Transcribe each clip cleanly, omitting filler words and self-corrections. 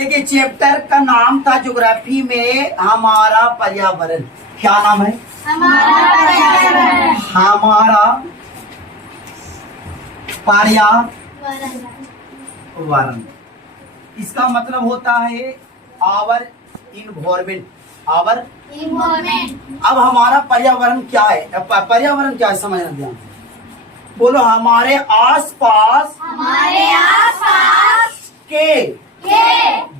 देखिए चैप्टर का नाम था ज्योग्राफी में हमारा पर्यावरण। क्या नाम है? हमारा पर्यावरण। हमारा पर्यावरण। इसका मतलब होता है आवर इन्वायरमेंट। Our environment. अब हमारा पर्यावरण क्या है? पर्यावरण क्या है समझना ध्यान से। बोलो हमारे आसपास के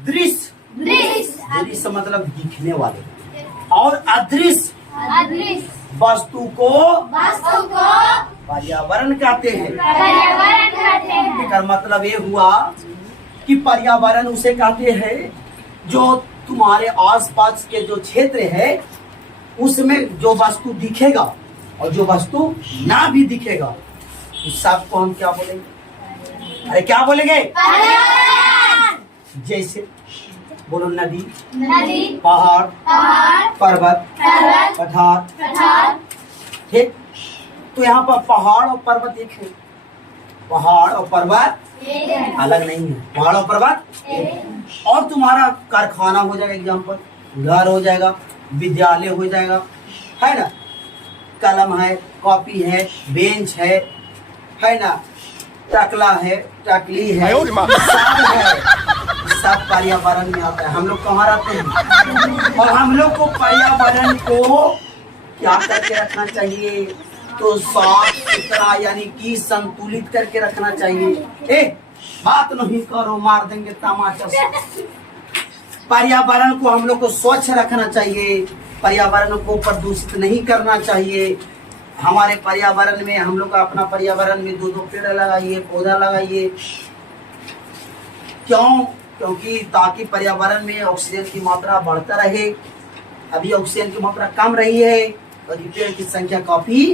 दृश्य। दृश्य मतलब दिखने वाले और अदृश्य वस्तु को पर्यावरण कहते हैं। इसका मतलब ये हुआ कि पर्यावरण उसे कहते हैं जो तुम्हारे आसपास के जो क्षेत्र है उसमें जो वस्तु दिखेगा और जो वस्तु ना भी दिखेगा उस सब को हम क्या बोलेंगे? अरे क्या बोलेंगे? जैसे बोलो नदी, पहाड़, पर्वत, पठार। ठीक, तो यहाँ पर पहाड़ और पर्वत एक है। पहाड़ और पर्वत अलग नहीं है। पहाड़ और पर्वत और तुम्हारा कारखाना हो जाएगा, एग्जाम्पल घर हो जाएगा, विद्यालय हो जाएगा, है ना, कलम है, कॉपी है, बेंच है ना, टकला है, टकली है, सब पर्यावरण में आता है। हम लोग कहाँ रहते हैं और हम लोग को पर्यावरण को क्या करके रखना चाहिए? तो साफ सुथरा यानी कि संतुलित करके रखना चाहिए। बात नहीं करो, मार देंगे तमाचा से। पर्यावरण को हम लोग को स्वच्छ रखना चाहिए, पर्यावरण को प्रदूषित नहीं करना चाहिए। हमारे पर्यावरण में हम लोग अपना पर्यावरण में 2-2 पेड़ लगाइए, पौधा लगाइए। क्यों? क्योंकि ताकि पर्यावरण में ऑक्सीजन की मात्रा बढ़ता रहे। अभी ऑक्सीजन की मात्रा कम रही है और पेड़ की संख्या काफी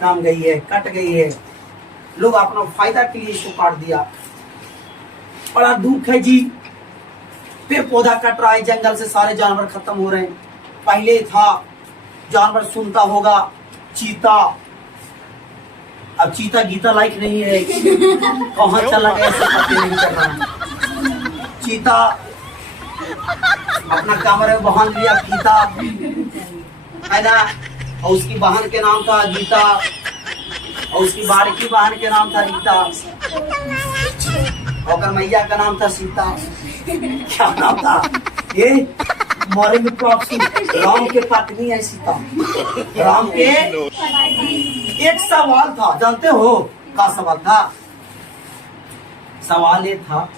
कम गई है, कट गई है। लोग अपना फायदा के लिए इसको काट दिया। बड़ा दुख है जी, पेड़ पौधा कट रहा है, जंगल से सारे जानवर खत्म हो रहे हैं। पहले था जानवर सुनता होगा चीता, अब चीता गीता लाइक नहीं है, कहाँ चला गया ऐसे पता नहीं चल रहा है। चीता अपना कमरे में बांध लिया गीता, है ना, और उसकी बहन के नाम था गीता और उसकी बारकी बहन के नाम था रीता और मैया का नाम था सीता। क्या नाम था? ये मौर्य राम के पत्नी है सीता। राम के एक सवाल था, जानते हो क्या सवाल था? सवाल ये था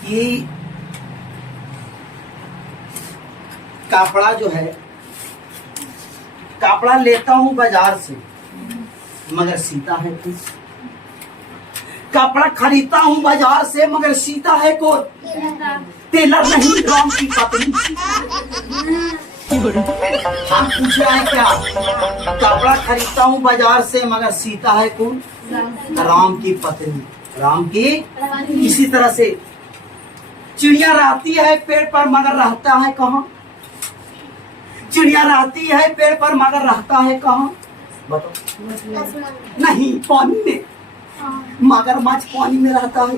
कि कपड़ा जो है, कपड़ा लेता हूँ बाजार से मगर सीता है कौन? कपड़ा खरीदता हूँ बाजार से मगर सीता है कौन? टेलर नहीं, राम की पत्नी। हम पूछ रहे हैं क्या? कपड़ा खरीदता हूँ बाजार से मगर सीता है कौन? राम की पत्नी। राम की। इसी तरह से चिड़िया रहती है पेड़ पर मगर रहता है कहाँ? चिड़िया रहती है पेड़ पर मगर रहता है कहाँ? बताओ। नहीं, पानी में। मगरमच्छ पानी में रहता है।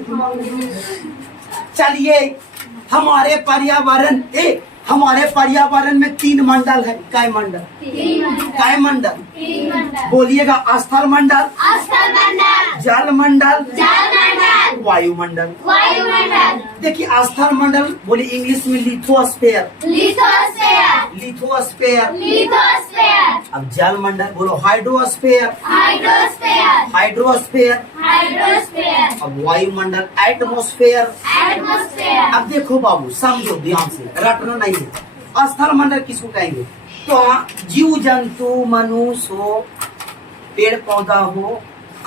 चलिए हमारे पर्यावरण में 3 मंडल है। काय मंडल? काय मंडल? बोलिएगा। स्थल मंडल, जल मंडल, वायुमंडल। देखिए स्थल मंडल बोले इंग्लिश में लिथोस्फेयर। अब जल मंडल बोलो हाइड्रोस्फेयर। अब वायुमंडल एटमॉस्फेयर। अब देखो बाबू, समझो ध्यान से, रटना नहीं है। स्थल मंडल किसको कहेंगे? तो जीव जंतु, मनुष्य हो, पेड़ पौधा हो,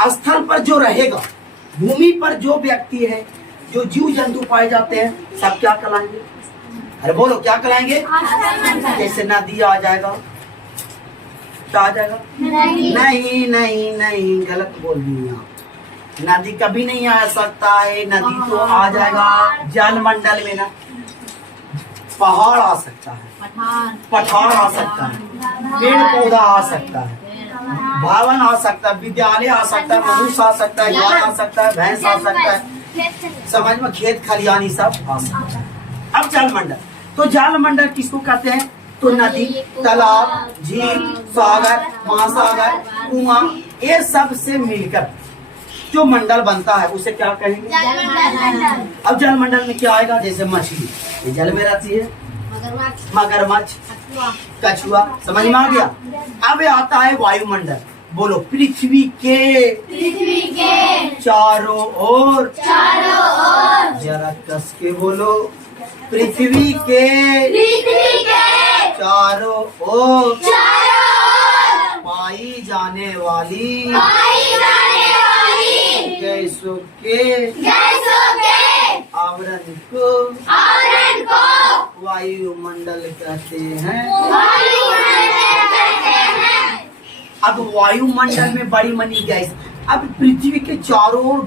स्थल पर जो रहेगा, भूमि पर जो व्यक्ति है, जो जीव जंतु पाए जाते हैं, सब क्या कहलाएंगे? अरे बोलो क्या कहलाएंगे? जैसे नदी आ जाएगा, क्या आ जाएगा? नहीं, गलत बोल दी आप। नदी कभी नहीं आ सकता है। नदी तो आ जाएगा जल मंडल में ना। पहाड़ आ सकता है, पठार आ सकता है, पेड़ पौधा आ सकता है, भवन आ सकता है, विद्यालय आ सकता है, मनुष्य आ सकता है, गाय आ सकता है, भैंस आ सकता है, समझ में, खेत खलियानी सब आ सकता है। अब जलमंडल, तो जलमंडल किसको कहते हैं? तो नदी, तालाब, झील, सागर, महासागर, कुआं, ये सब से मिलकर जो मंडल बनता है उसे क्या कहेंगे? अब जलमंडल में क्या आएगा? जैसे मछली ये जल में रहती है, मगरमच्छ, कछुआ, समझ में आ गया। अब आता है वायुमंडल। बोलो, पृथ्वी के चारों ओर, जरा कस के बोलो, पृथ्वी के चारों ओर पाई जाने वाली गैसों के आवरण को वायुमंडल कहते हैं। अब वायुमंडल में बड़ी मनी गैस, अब पृथ्वी के चारों ओर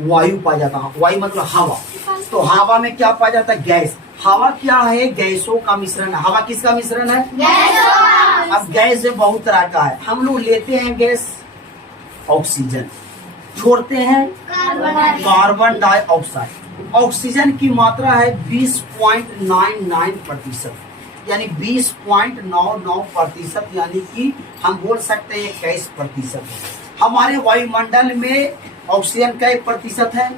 वायु पाया जाता है। वायु मतलब हवा, तो हवा में क्या पाया जाता है? गैस। हवा क्या है? गैसों का मिश्रण है। हवा किसका मिश्रण है? अब गैस बहुत तरह का है। हम लोग लेते हैं गैस ऑक्सीजन, छोड़ते हैं कार्बन डाइऑक्साइड। ऑक्सीजन की मात्रा है 20.99%, यानी 20.99%, यानी कि हम बोल सकते हैं 21%। हमारे वायुमंडल में ऑक्सीजन का 1% है,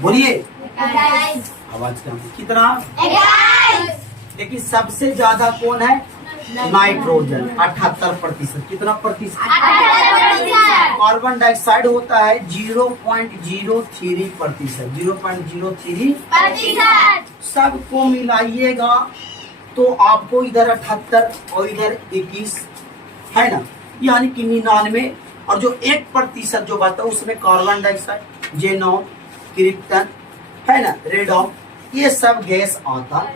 बोलिए। आवाज कम, कितना? लेकिन सबसे ज्यादा कौन है? नाइट्रोजन, 78%। कितना प्रतिशत? कार्बन डाइऑक्साइड होता है 0.03%। 0.03%। सबको मिलाइएगा तो आपको इधर 78 और इधर 21 है ना, यानी कि 99। और जो 1% जो बचता है उसमें कार्बन डाइऑक्साइड, जेनॉन, क्रिप्टन है ना, रेडॉन, ये सब गैस आता है।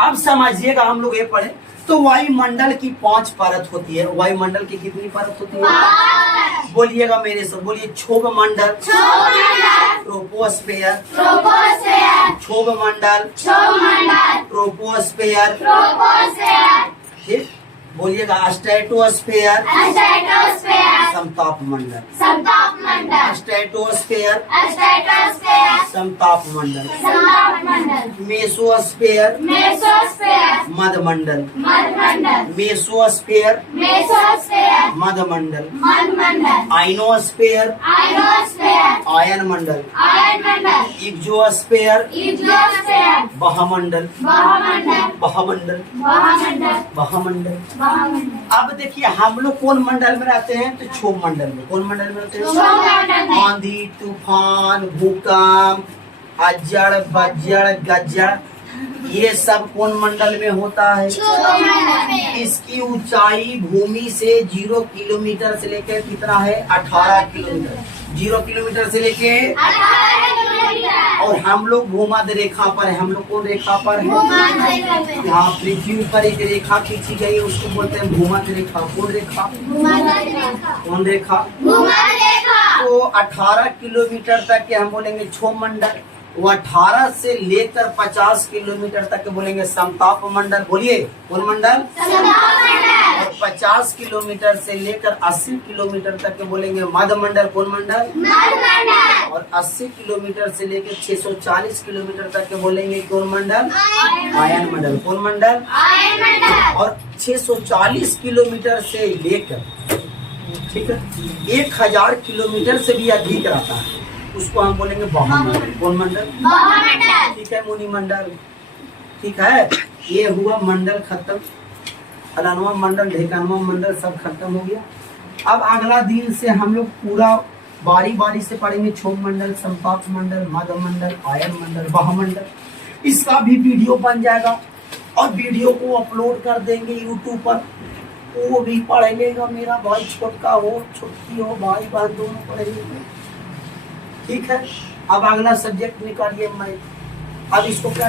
अब समझिएगा, हम लोग ये पढ़े तो वायुमंडल की 5 परत होती है। वायुमंडल की कितनी परत होती है? बोलिएगा मेरे से, बोलिए। क्षोभ मंडल, ट्रोपोस्फेयर, क्षोभ मंडल, ट्रोपोस्फेयर, ठीक। बोलिएगा स्ट्रेटोस्फेयर, समताप मंडल, स्ट्रेटोस्फेयर, समताप मंडल, मेसोस्फेयर, मध्यमंडल, मेसोस्फेयर, मध्यमंडल, आइनोस्फेयर, आयन मंडल, इग्जोस्फेयर, बहमंडल, बहमंडल, बहमंडल। अब देखिए, हम लोग कौन मंडल में रहते हैं? तो क्षोभ मंडल में। कौन मंडल में रहते हैं? आंधी, तूफान, भूकंप, अजड़, बज्जड़, गज्जड़, ये सब कौन मंडल में होता है? इसकी ऊंचाई भूमि से 0 किलोमीटर से लेकर कितना है? 18 किलोमीटर। 0 किलोमीटर से लेके, और हम लोग भूमध्य रेखा पर है। हम लोग कौन रेखा पर है? यहाँ पृथ्वी पर एक रेखा खींची गई है, उसको बोलते हैं भूमध्य रेखा। कौन रेखा? कौन रेखा? तो 18 किलोमीटर तक के हम बोलेंगे क्षोभ मंडल। वो 18 से लेकर 50 किलोमीटर तक के बोलेंगे समताप मंडल। बोलिए, कौन मंडल? और 50 किलोमीटर से लेकर 80 किलोमीटर तक के बोलेंगे मध्य मंडल। कौन मंडल? और 80 किलोमीटर से लेकर 640 किलोमीटर तक के बोलेंगे कौन मंडल? आयन मंडल। कौन मंडल? और 640 किलोमीटर से लेकर, ठीक है, 1000 किलोमीटर से भी अधिक रहता है, उसको हम बोलेंगे बहमंडल। कौन मंडल? ठीक है, मुनि मंडल। ठीक है, ये हुआ मंडल खत्म। फलानवा मंडल, ढेकानवा मंडल सब खत्म हो गया। अब अगला दिन से हम लोग पूरा बारी बारी से पढ़ेंगे। क्षोभ मंडल, समताप मंडल, मध्य मंडल, आयन मंडल, बहमंडल। इसका भी वीडियो बन जाएगा और वीडियो को अपलोड कर देंगे यूट्यूब पर। वो भी पढ़ लेगा, मेरा भाई छोटका हो, छोटकी हो, भाई बहन दोनों पढ़ेंगे। ठीक है, अब अगला सब्जेक्ट निकालिए। मैं अब इसको क्या